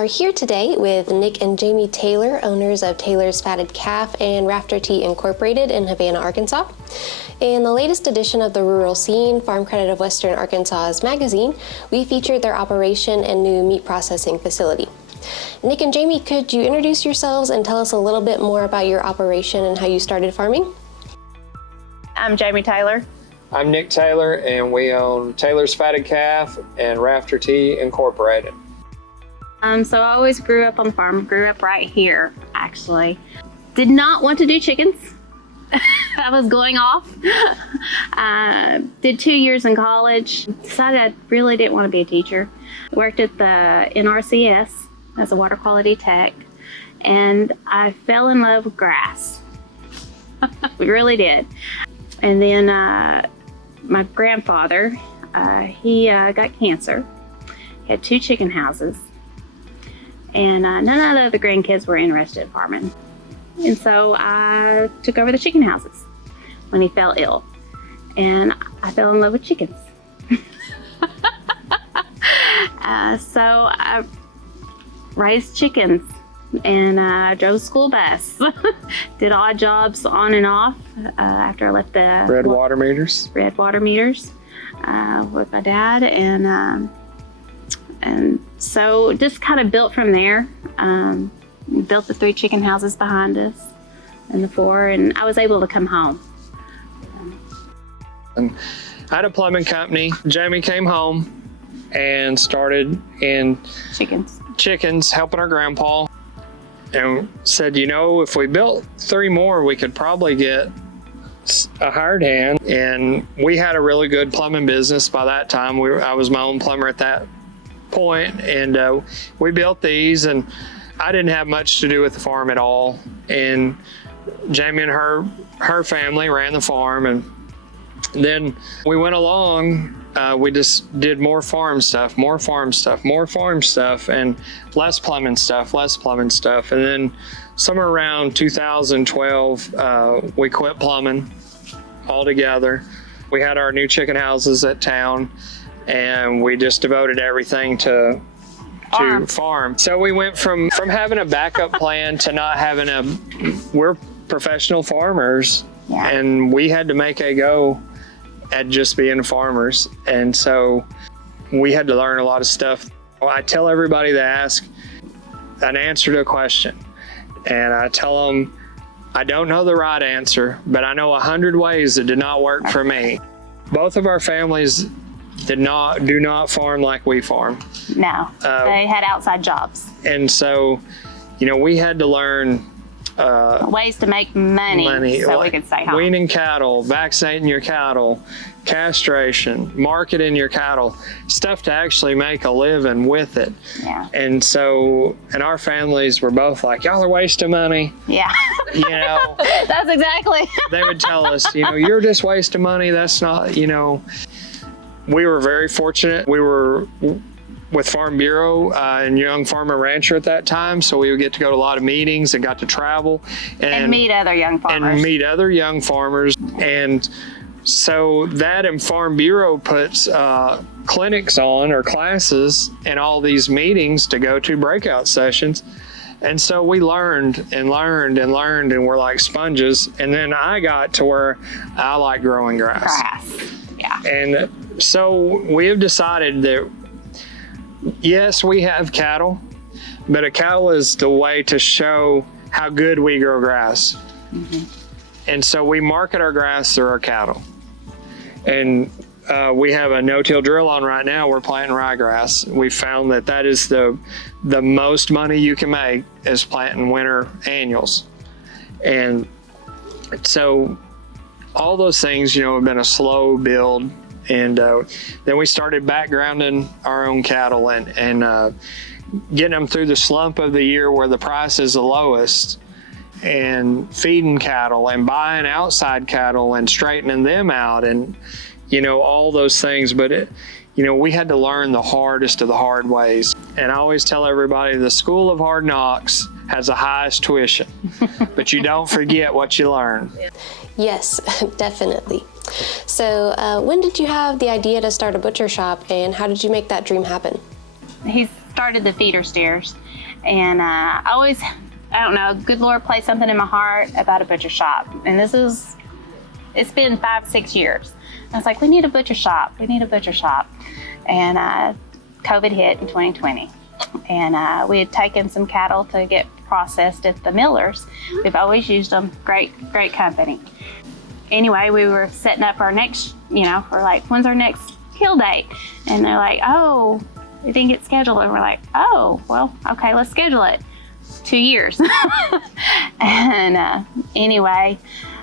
are here today with Nick and Jamie Taylor, owners of Taylor's Fatted Calf and Rafter Tea Incorporated in Havana, Arkansas. In the latest edition of the Rural Scene, Farm Credit of Western Arkansas's magazine, we featured their operation and new meat processing facility. Nick and Jamie, could you introduce yourselves and tell us a little bit more about your operation and how you started farming? I'm Jamie Taylor. I'm Nick Taylor, and we own Taylor's Fatted Calf and Rafter Tea Incorporated. So I always grew up on the farm, grew up right here, actually. Did not want to do chickens. I was going off. Did 2 years in college, decided I really didn't want to be a teacher. Worked at the NRCS as a water quality tech, and I fell in love with grass. We really did. And then my grandfather, he got cancer. He had 2 chicken houses, and none of the other grandkids were interested in farming. And so I took over the chicken houses when he fell ill, and I fell in love with chickens. So I raised chickens, and I drove a school bus. Did odd jobs on and off after I left the Red water meters with my dad, and so just kind of built from there. Built the 3 chicken houses behind us and the 4, and I was able to come home. And I had a plumbing company. Jamie came home and started in chickens, helping our grandpa, and said, you know, if we built 3 more, we could probably get a hired hand. And we had a really good plumbing business by that time. I was my own plumber at that point, and we built these, and I didn't have much to do with the farm at all. And Jamie and her family ran the farm, and then we went along. We just did more farm stuff, and less plumbing stuff. And then somewhere around 2012, we quit plumbing altogether. We had our new chicken houses at town, and we just devoted everything to farm. So we went from having a backup plan to not having we're professional farmers, and we had to make a go at just being farmers. And so we had to learn a lot of stuff. I tell everybody that asks an answer to a question, and I tell them, I don't know the right answer, but I know 100 ways that did not work for me. Both of our families do not farm like we farm. No, they had outside jobs. And so, you know, we had to learn ways to make money so we could stay home. Weaning cattle, vaccinating your cattle, castration, marketing your cattle, stuff to actually make a living with it. Yeah. And so, and our families were both like, y'all are wasting money. Yeah. You know. That's exactly. They would tell us, you know, you're just wasting money. That's not, you know. We were very fortunate. We were with Farm Bureau and Young Farmer Rancher at that time, so we would get to go to a lot of meetings and got to travel and meet other young farmers. And so that and Farm Bureau puts clinics on, or classes, and all these meetings to go to, breakout sessions. And so we learned and we're like sponges. And then I got to where I like growing grass. Yeah. And so we have decided that, yes, we have cattle, but a cattle is the way to show how good we grow grass. Mm-hmm. And so we market our grass through our cattle. And we have a no-till drill on right now. We're planting ryegrass. We found that is the most money you can make is planting winter annuals. And so all those things, you know, have been a slow build. And then we started backgrounding our own cattle and getting them through the slump of the year where the price is the lowest, and feeding cattle and buying outside cattle and straightening them out, and, you know, all those things. But you know, we had to learn the hardest of the hard ways. And I always tell everybody, the school of hard knocks has the highest tuition, but you don't forget what you learn. Yes, definitely. So when did you have the idea to start a butcher shop, and how did you make that dream happen? He started the feeder steers. And I don't know, good Lord placed something in my heart about a butcher shop. And it's been 5-6 years. I was like, we need a butcher shop. And COVID hit in 2020. And we had taken some cattle to get processed at the millers. We've always used them. Great company. Anyway, we were setting up our next, we're like, when's our next kill date? And they're like, oh, it didn't get scheduled. And we're like, oh, well, okay, let's schedule it. 2 years. And anyway,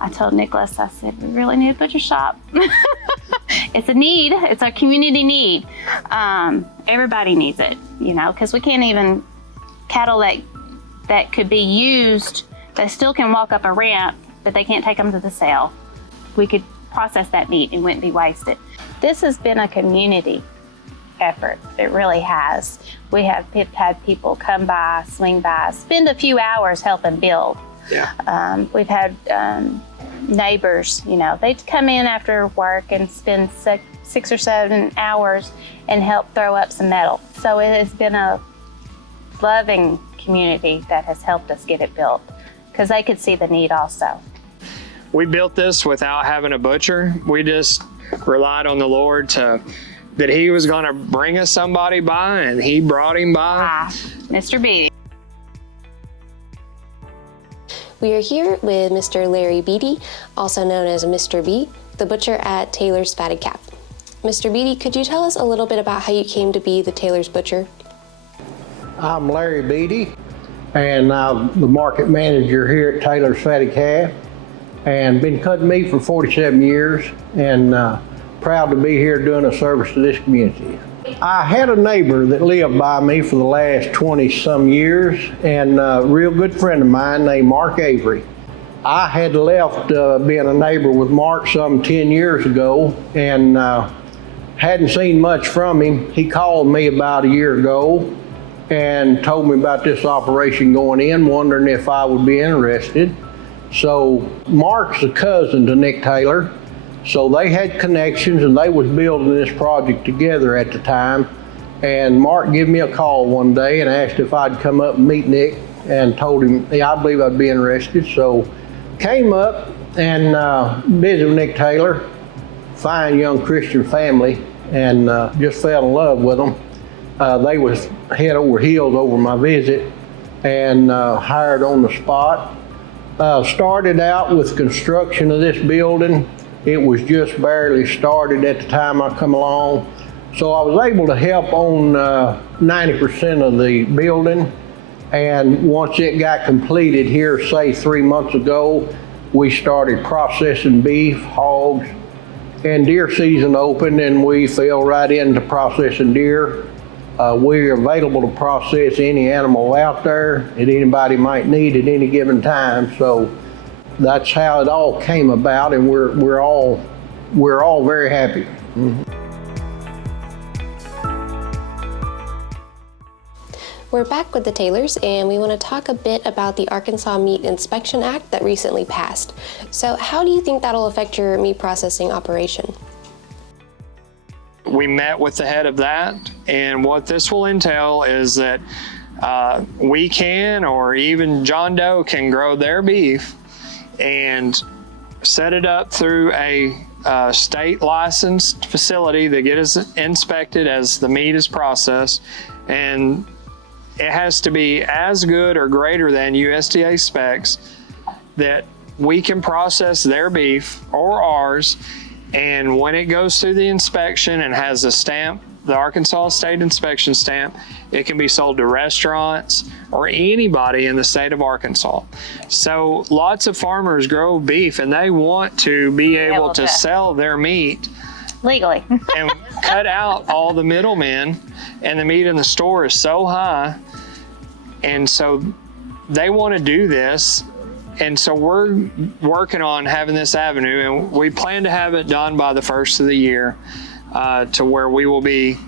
I told Nicholas, I said, we really need a butcher shop. It's a need. It's a community need. Everybody needs it, because we can't even, cattle that could be used, that still can walk up a ramp, but they can't take them to the sale. We could process that meat and wouldn't be wasted. This has been a community effort. It really has. We have had people come by, swing by, spend a few hours helping build. Yeah. We've had neighbors, they'd come in after work and spend 6 or 7 hours and help throw up some metal. So it has been a loving community that has helped us get it built, because they could see the need also. We built this without having a butcher. We just relied on the Lord that he was going to bring us somebody by, and he brought him by. Mr. Beatty. We are here with Mr. Larry Beatty, also known as Mr. B, the butcher at Taylor's Fatted Calf. Mr. Beatty, could you tell us a little bit about how you came to be the Taylor's butcher? I'm Larry Beatty, and I'm the market manager here at Taylor's Fatted Calf, and been cutting meat for 47 years, and proud to be here doing a service to this community. I had a neighbor that lived by me for the last 20-some years, and a real good friend of mine named Mark Avery. I had left being a neighbor with Mark some 10 years ago, and hadn't seen much from him. He called me about a year ago and told me about this operation going in, wondering if I would be interested. So Mark's a cousin to Nick Taylor, so they had connections, and they was building this project together at the time. And Mark gave me a call one day and asked if I'd come up and meet Nick, and told him, yeah, I believe I'd be interested. So came up and visited with Nick Taylor, fine young Christian family, and just fell in love with them. They was head over heels over my visit, and hired on the spot. Started out with construction of this building. It was just barely started at the time I come along. So I was able to help on 90% of the building. And once it got completed here, say 3 months ago, we started processing beef, hogs, and deer season opened, and we fell right into processing deer. We're available to process any animal out there that anybody might need at any given time. So that's how it all came about, and we're all very happy. Mm-hmm. We're back with the Taylors, and we want to talk a bit about the Arkansas Meat Inspection Act that recently passed. So how do you think that'll affect your meat processing operation? We met with the head of that, and what this will entail is that we can, or even John Doe can, grow their beef and set it up through a state licensed facility that gets inspected as the meat is processed, and it has to be as good or greater than USDA specs, that we can process their beef or ours. And when it goes through the inspection and has a stamp, the Arkansas State Inspection stamp, it can be sold to restaurants or anybody in the state of Arkansas. So lots of farmers grow beef, and they want to be able to sell their meat legally and cut out all the middlemen. And the meat in the store is so high, and so they want to do this. And so we're working on having this avenue, and we plan to have it done by the first of the year, to where we will be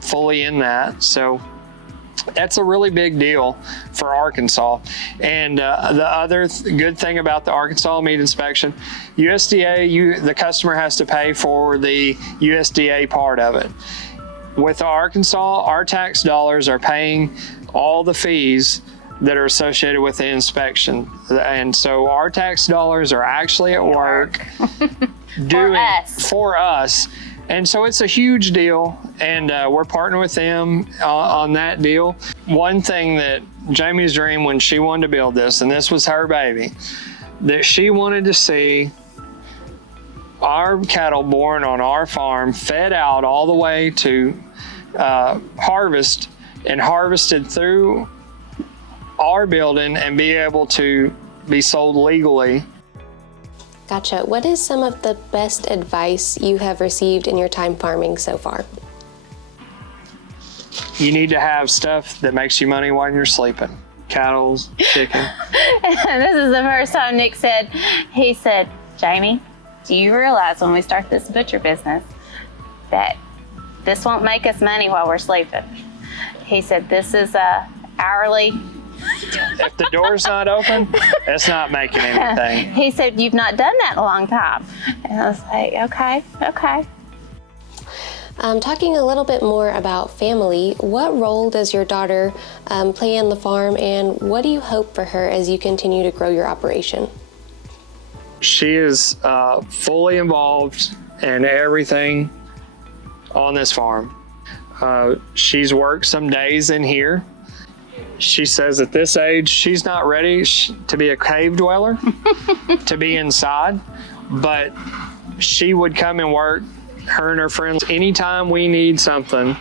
fully in that. So that's a really big deal for Arkansas. And the other good thing about the Arkansas meat inspection, USDA, the customer has to pay for the USDA part of it. with Arkansas, our tax dollars are paying all the fees that are associated with the inspection. And so our tax dollars are actually at work doing for us. And so it's a huge deal, and we're partnering with them on that deal. One thing that Jamie's dream when she wanted to build this, and this was her baby, that she wanted to see our cattle born on our farm fed out all the way to harvest and harvested through our building and be able to be sold legally. Gotcha. What is some of the best advice you have received in your time farming so far? You need to have stuff that makes you money while you're sleeping. Cattle, chicken. This is the first time Nick said, he said, Jamie, do you realize when we start this butcher business that this won't make us money while we're sleeping? He said, this is a hourly. If the door's not open, it's not making anything. He said, you've not done that in a long time. And I was like, okay. Talking a little bit more about family, what role does your daughter play in the farm, and what do you hope for her as you continue to grow your operation? She is fully involved in everything on this farm. She's worked some days in here. She says at this age, she's not ready to be a cave dweller, to be inside, but she would come and work, her and her friends, anytime we need something,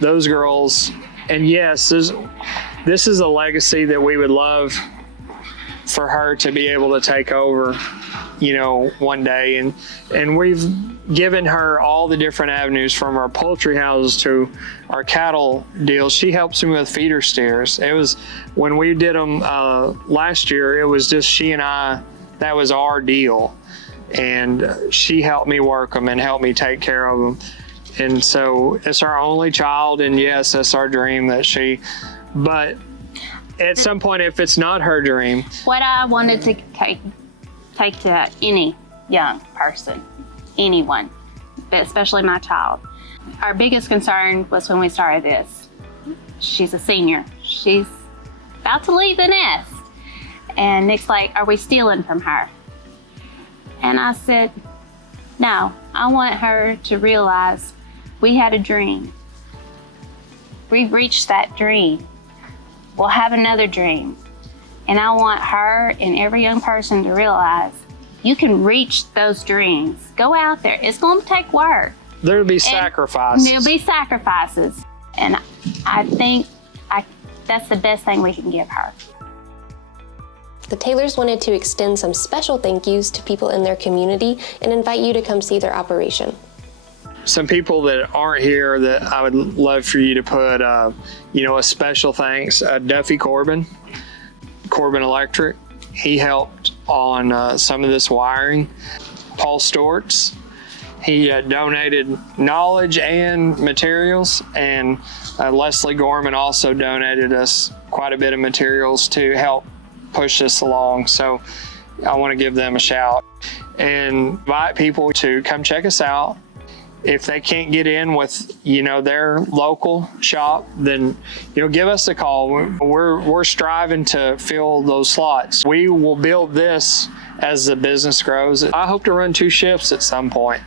those girls. And yes, this is a legacy that we would love for her to be able to take over, one day. And we've given her all the different avenues, from our poultry houses to our cattle deals. She helps me with feeder steers. It was, when we did them last year, it was just she and I, that was our deal. And she helped me work them and helped me take care of them. And so it's our only child, and yes, that's our dream but at some point, if it's not her dream. What I wanted to take to any young person, anyone, but especially my child. Our biggest concern was when we started this. She's a senior. She's about to leave the nest. And Nick's like, are we stealing from her? And I said, no, I want her to realize we had a dream. We reached that dream. We'll have another dream. And I want her and every young person to realize you can reach those dreams. Go out there. It's going to take work. There'll be sacrifices. There'll be sacrifices. And I think that's the best thing we can give her. The Taylors wanted to extend some special thank yous to people in their community and invite you to come see their operation. Some people that aren't here that I would love for you to put, a special thanks. Duffy Corbin Electric. He helped on some of this wiring. Paul Storts, he donated knowledge and materials, and Leslie Gorman also donated us quite a bit of materials to help push this along. So I want to give them a shout and invite people to come check us out. If they can't get in with, their local shop, then, give us a call. We're striving to fill those slots. We will build this as the business grows. I hope to run 2 shifts at some point.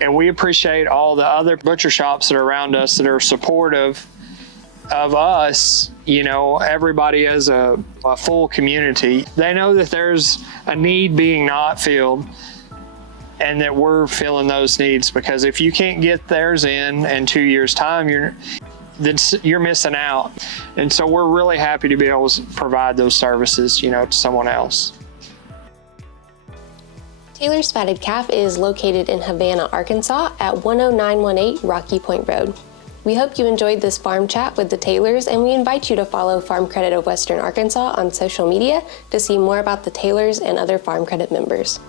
And we appreciate all the other butcher shops that are around us that are supportive of us. Everybody is a full community. They know that there's a need being not filled, and that we're filling those needs, because if you can't get theirs in 2 years' time, you're missing out. And so we're really happy to be able to provide those services, to someone else. Taylor's Fatted Calf is located in Havana, Arkansas at 10918 Rocky Point Road. We hope you enjoyed this farm chat with the Taylors, and we invite you to follow Farm Credit of Western Arkansas on social media to see more about the Taylors and other Farm Credit members.